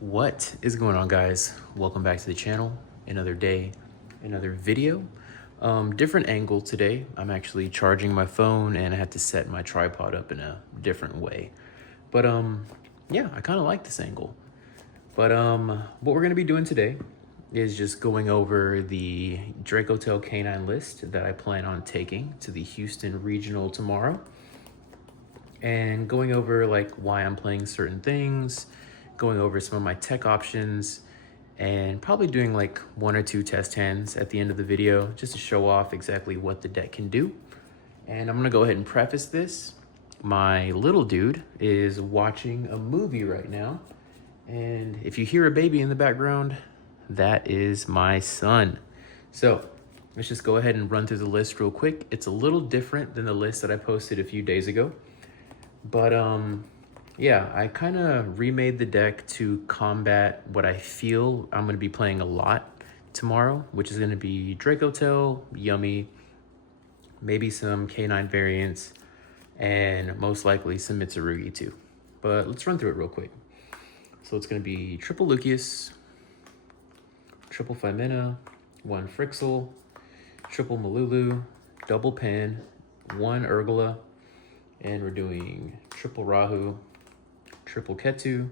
What is going on, guys? Welcome back to the channel. Another day, another video. Different angle today. I'm actually charging my phone and I had to set my tripod up in a different way. But yeah, I kind of like this angle. But what we're gonna be doing today is just going over the DRACOTAIL canine list that I plan on taking to the Houston Regional tomorrow, and going over like why I'm playing certain things, going over some of my tech options, and probably doing like 1 or 2 test hands at the end of the video just to show off exactly what the deck can do. And I'm gonna go ahead and preface this. My little dude is watching a movie right now, and if you hear a baby in the background, that is my son. So let's just go ahead and run through the list real quick. It's a little different than the list that I posted a few days ago. But yeah, I kind of remade the deck to combat what I feel I'm going to be playing a lot tomorrow, which is going to be DRACOTAIL, Yummy, maybe some K9 variants, and most likely some Mitsurugi too. But let's run through it real quick. So it's going to be triple Lucius, triple Phimena, 1 Frixel, triple Malulu, double Pan, 1 Urgula, and we're doing triple Rahu, triple Ketu,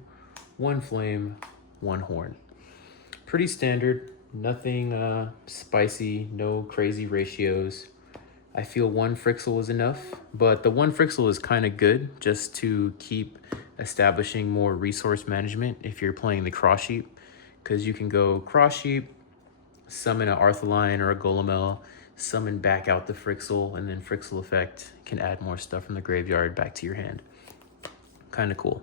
1 Flame, 1 Horn. Pretty standard, nothing spicy, no crazy ratios. I feel 1 Frixel is enough, but the 1 Frixel is kind of good just to keep establishing more resource management if you're playing the cross sheep, because you can go cross sheep, summon an Arthaline or a Golomel, summon back out the Frixel, and then Frixel effect can add more stuff from the graveyard back to your hand. Kind of cool.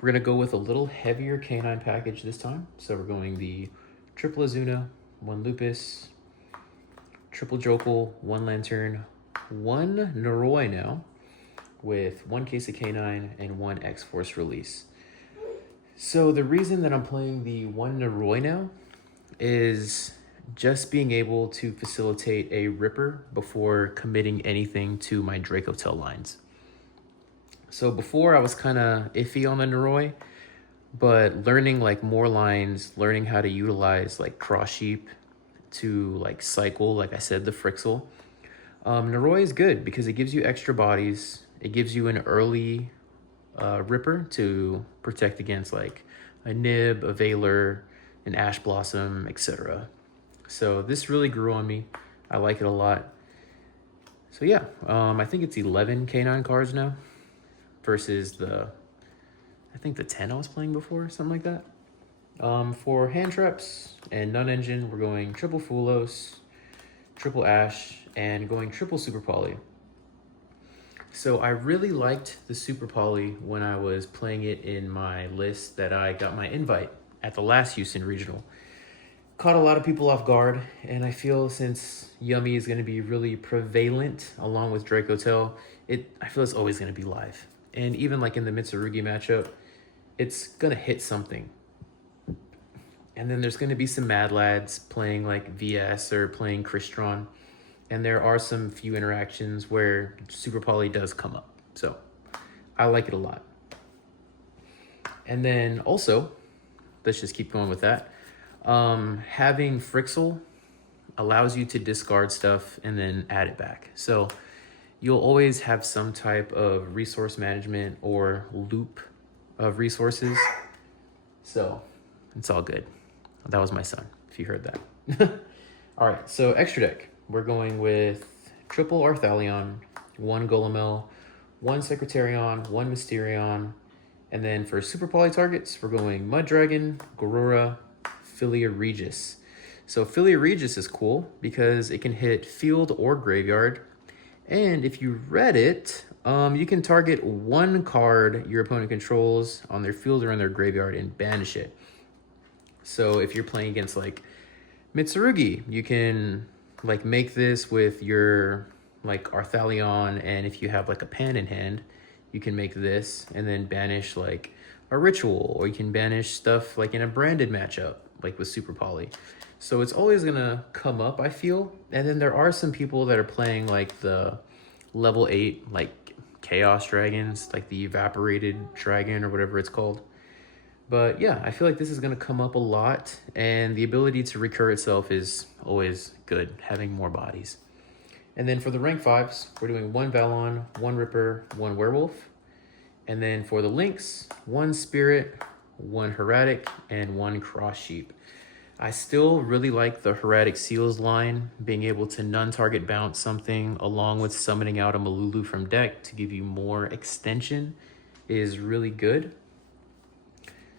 We're gonna go with a little heavier canine package this time. So we're going the triple Azuna, 1 Lupus, triple Jokul, 1 Lantern, 1 Noroi now, with 1 case of canine and 1 X-Force release. So the reason that I'm playing the 1 Noroi now is just being able to facilitate a Ripper before committing anything to my DRACOTAIL lines. So before I was kind of iffy on the Noroi, but learning like more lines, learning how to utilize like cross sheep to like cycle, like I said, the Frixel. Noroi is good because it gives you extra bodies. It gives you an early Ripper to protect against like a Nib, a Veiler, an Ash Blossom, etc. So this really grew on me. I like it a lot. So yeah, I think it's 11 K9 cards now versus I think the 10 I was playing before, something like that. For hand traps and none engine, we're going triple Fulos, triple Ash, and going triple Super Poly. So I really liked the Super Poly when I was playing it in my list that I got my invite at the last Houston Regional. Caught a lot of people off guard, and I feel since Yummy is going to be really prevalent along with DRACOTAIL, I feel it's always going to be live. And even like in the Mitsurugi matchup, it's going to hit something. And then there's going to be some mad lads playing like VS or playing Crystron, and there are some few interactions where Super Poly does come up. So I like it a lot. And then also, let's just keep going with that. Having Frixel allows you to discard stuff and then add it back. So you'll always have some type of resource management or loop of resources. So it's all good. That was my son, if you heard that. All right, so extra deck. We're going with triple Arthalion, 1 Golomel, 1 Secretarion, 1 Mysterion, and then for Super Poly targets, we're going Mud Dragon, Gorora, Philia Regis. So Philia Regis is cool because it can hit field or graveyard. And if you read it, you can target 1 card your opponent controls on their field or in their graveyard and banish it. So if you're playing against like Mitsurugi, you can like make this with your like Arthalion, and if you have like a Pan in hand, you can make this and then banish like a Ritual, or you can banish stuff like in a branded matchup, like with Super Poly. So it's always gonna come up, I feel. And then there are some people that are playing like the level 8, like Chaos Dragons, like the Evaporated Dragon or whatever it's called. But yeah, I feel like this is gonna come up a lot, and the ability to recur itself is always good, having more bodies. And then for the rank 5s, we're doing 1 Valon, 1 Ripper, 1 Werewolf. And then for the Lynx, 1 Spirit, 1 Heretic, and 1 Cross Sheep. I still really like the Heretic Seals line. Being able to non-target bounce something along with summoning out a Malulu from deck to give you more extension is really good.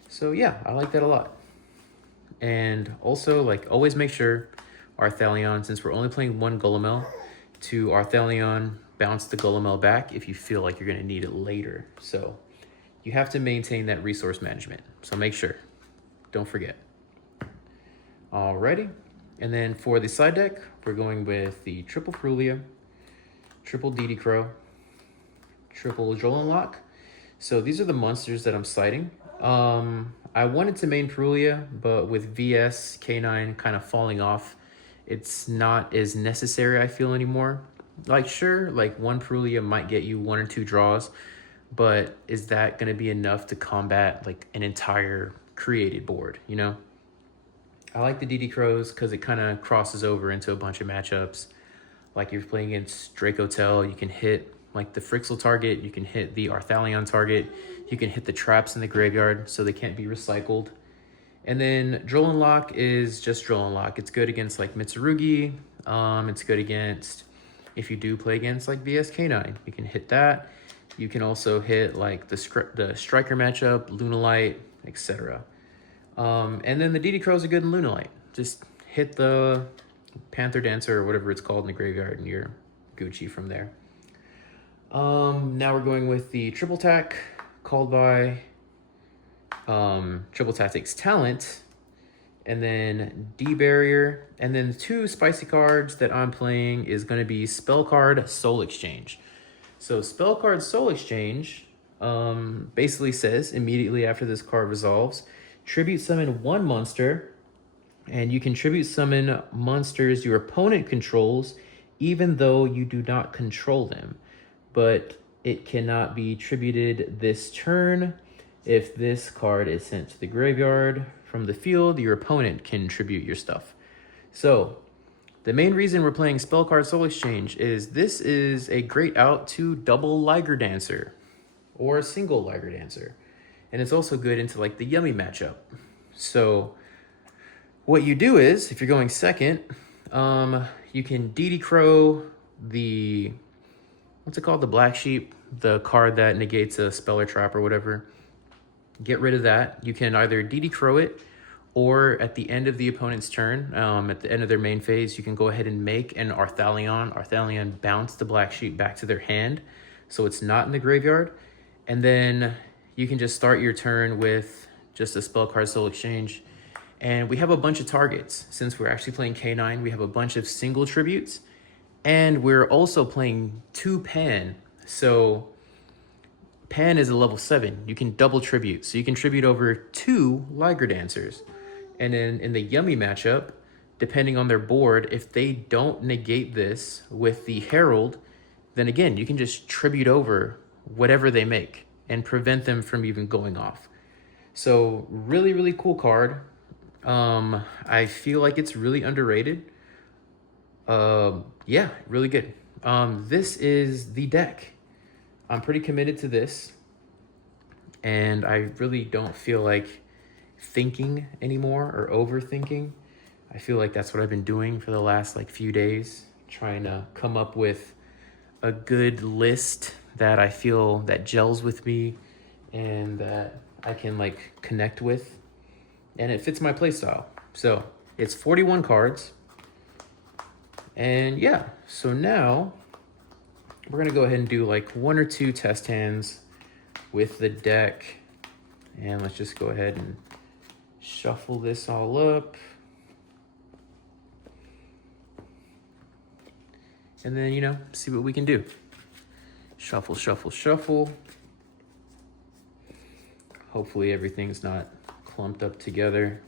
So yeah, I like that a lot. And also, like, always make sure Arthalion, since we're only playing 1 Golomel, to Arthalion bounce the Golomel back if you feel like you're gonna need it later. So you have to maintain that resource management. So make sure, don't forget. Alrighty, and then for the side deck, we're going with the triple Prulia, triple DD Crow, triple Jolanlock. So these are the monsters that I'm citing. I wanted to main Prulia, but with VS K9 kind of falling off, it's not as necessary, I feel, anymore. Like, sure, like 1 Prulia might get you 1 or 2 draws, but is that going to be enough to combat like an entire created board, you know? I like the DD Crows because it kind of crosses over into a bunch of matchups. Like if you're playing against DRACOTAIL, you can hit like the Frixel target, you can hit the Arthalion target, you can hit the traps in the graveyard so they can't be recycled. And then Jolanlock is just Jolanlock. It's good against like Mitsurugi. It's good against, if you do play against like VSK9, you can hit that. You can also hit like the Striker matchup, Lunalight, etc. And then the DD Crows are good in Lunalight. Just hit the Panther Dancer or whatever it's called in the graveyard and you're Gucci from there. Now we're going with the Triple Tack, called by Triple Tactics Talent, and then D-Barrier, and then the 2 spicy cards that I'm playing is going to be Spell Card Soul Exchange. So Spell Card Soul Exchange basically says immediately after this card resolves, tribute summon 1 monster, and you can tribute summon monsters your opponent controls even though you do not control them, but it cannot be tributed this turn. If this card is sent to the graveyard from the field, your opponent can tribute your stuff. So the main reason we're playing Spell Card Soul Exchange is this is a great out to double Liger Dancer or a single Liger Dancer. And it's also good into like the Yummy matchup. So what you do is, if you're going second, you can DD Crow the, what's it called? The Black Sheep, the card that negates a spell or trap or whatever. Get rid of that. You can either DD Crow it, or at the end of the opponent's turn, at the end of their main phase, you can go ahead and make an Arthalion bounce the Black Sheep back to their hand, so it's not in the graveyard. And then you can just start your turn with just a Spell Card Soul Exchange. And we have a bunch of targets. Since we're actually playing K9, we have a bunch of single tributes. And we're also playing 2 Pan. So Pan is a level 7. You can double tribute. So you can tribute over 2 Liger Dancers. And then in the Yummy matchup, depending on their board, if they don't negate this with the Herald, then again, you can just tribute over whatever they make and prevent them from even going off. So really, really cool card. I feel like it's really underrated. Yeah, really good. This is the deck. I'm pretty committed to this, and I really don't feel like thinking anymore or overthinking. I feel like that's what I've been doing for the last like few days, trying to come up with a good list that I feel that gels with me and that I can like connect with, and it fits my playstyle. So it's 41 cards. And yeah, so now we're gonna go ahead and do like 1 or 2 test hands with the deck. And let's just go ahead and shuffle this all up. And then, you know, see what we can do. Shuffle, shuffle, shuffle. Hopefully everything's not clumped up together.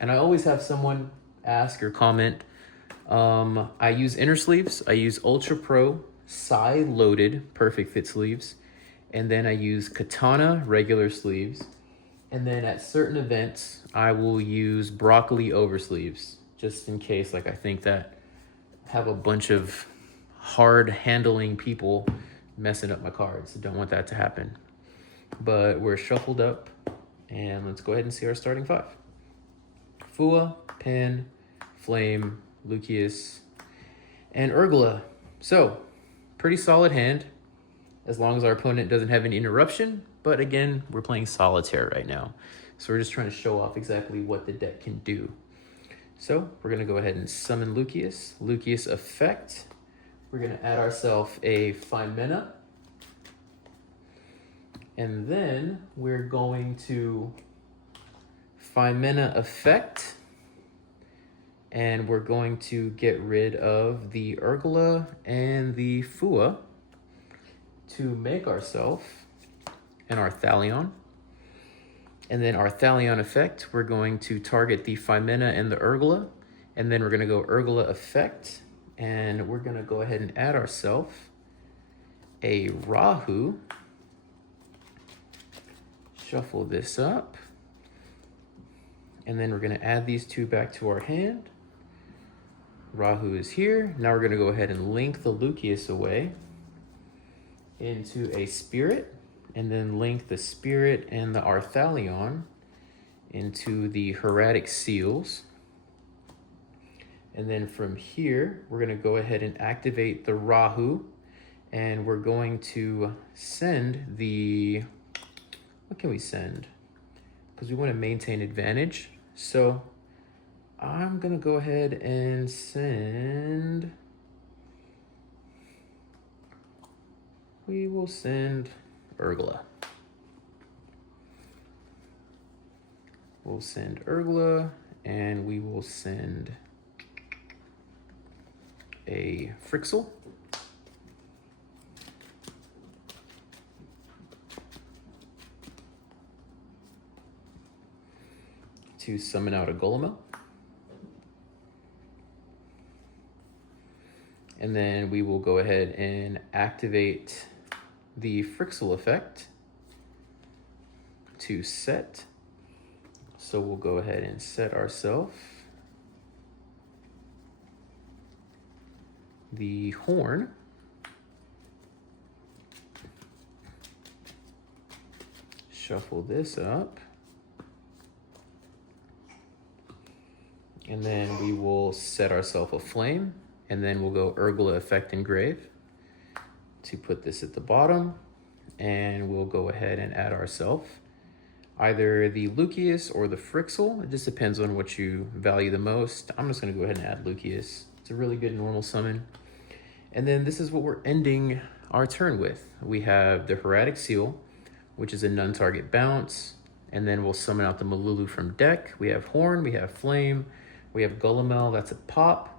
And I always have someone ask or comment. I use inner sleeves. I use Ultra Pro side loaded perfect fit sleeves, And then I use Katana regular sleeves. And then at certain events, I will use broccoli oversleeves, just in case, like I think that I have a bunch of hard handling people messing up my cards. Don't want that to happen. But we're shuffled up, and let's go ahead and see our starting five. Fua, Pen, Flame, Lucius, and Urgula. So, pretty solid hand, as long as our opponent doesn't have any interruption. But again, we're playing solitaire right now. So we're just trying to show off exactly what the deck can do. So we're gonna go ahead and summon Lucius. Lucius effect. We're gonna add ourselves a Femina. And then we're going to Femina effect. And we're going to get rid of the Urgula and the Fua to make ourselves an Arthalion. And then Arthalion effect, we're going to target the Femina and the Urgula. And then we're gonna go Urgula effect. And we're gonna go ahead and add ourselves a Rahu. Shuffle this up. And then we're gonna add these two back to our hand. Rahu is here. Now we're gonna go ahead and link the Lucius away into a Spirit, and then link the Spirit and the Arthalion into the Hieratic Seals. And then from here, we're gonna go ahead and activate the Rahu, and we're going to send the, what can we send? Because we wanna maintain advantage. So I'm gonna go ahead and send, we will send Urgula. We'll send Urgula, and we will send a Frixel. To summon out a Golem. And then we will go ahead and activate the Frixel effect to set. So we'll go ahead and set ourselves the Horn. Shuffle this up. And then we will set ourselves a Flame. And then we'll go Urgula effect engrave to put this at the bottom. And we'll go ahead and add ourselves either the Lucius or the Frixel. It just depends on what you value the most. I'm just gonna go ahead and add Lucius. It's a really good normal summon. And then this is what we're ending our turn with. We have the Hieratic Seal, which is a non-target bounce. And then we'll summon out the Malulu from deck. We have Horn, we have Flame, we have Golemel, that's a pop.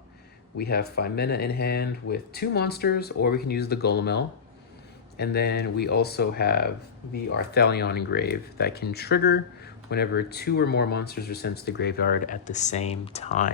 We have Femina in hand with 2 monsters, or we can use the Golemel. And then we also have the Arthalion engrave that can trigger whenever 2 or more monsters are sent to the graveyard at the same time.